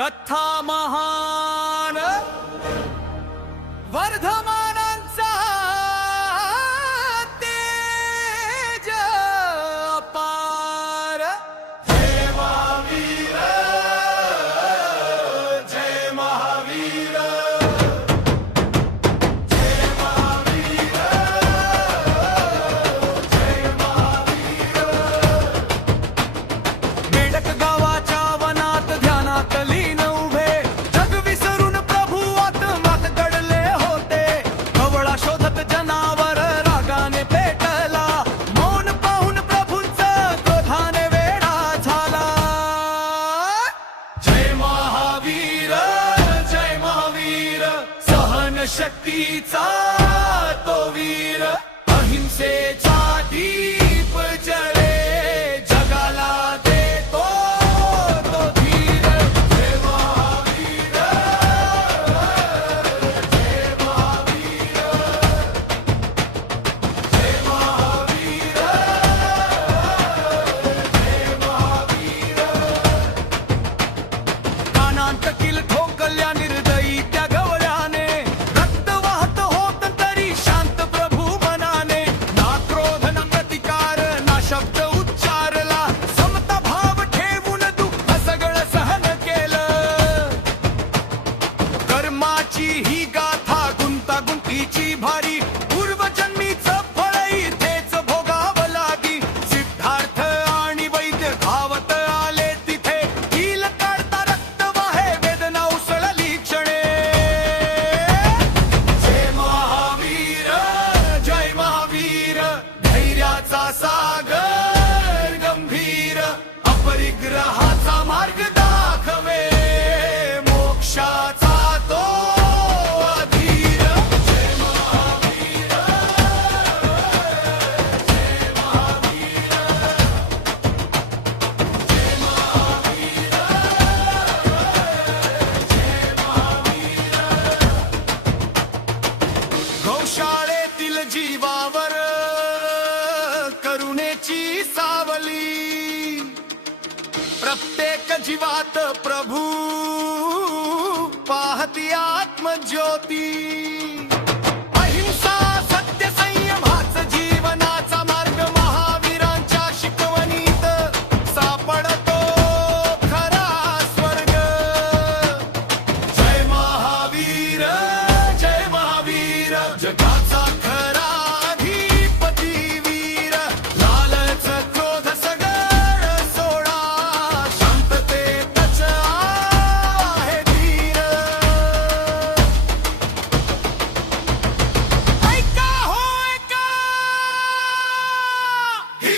कथा महान वर्धमानांचा तेज अपार। जय महावीर, जय महावीर, जय महावीर, जय महावीर। बेडक गावाच्या वनात ध्यानात लीन उभे, जग विसरून प्रभू आत्मात दडले होते। कवळा शोधत जनावर रागाने पेटला, मौन पाहून प्रभूंचं क्रोधाने वेडा झाला। जय महावीर, जय महावीर, सहन शक्तीचा तो वीर। अहिंसेचा दीप जळे, जगाला देतो तो धीर। जय महावीर, जय महावीर, जय महावीर, जय महावीर। कानांत किल ठोकल्या निर्दयी त्या गवळ्याने, रक्त वाहत होत तरी शांत प्रभू मनाने। ना क्रोध ना प्रतिकार ना शब्द उच्चारला, समता भाव ठेवून दुःख सगळं सहन केलं। कर्माची ही गाथा गुंतागुंतीची भारी, पूर्वजन्मीचं फळ इथेच भोगावं लागी। सिद्धार्थ आणि वैद्य धावत आले तिथे, कील काढता रक्त वाहे वेदना उसळली क्षणे। जय महावीर, जय महावीर, धैर्याचा सागर गंभीर। अपरिग्रहाचा मार्ग दाखवे, मोक्षाचा तो अधीर। जय महावीर, जय महावीर, जय महावीर, जय महावीर। गौशाळेतील जीवावर करुणेची सावली, प्रत्येक जीवात प्रभू पाहती आत्मज्योती। अहिंसा सत्य संयम हाच जीवनाचा मार्ग, महावीरांच्या शिकवणीत सापडतो खरा स्वर्ग। जय महावीर, जय महावीर, जगाचा खरा अधिपती वीर। लालच क्रोध सगळं सोडा, शांततेतच आहे धीर। ऐका हो ऐका, ही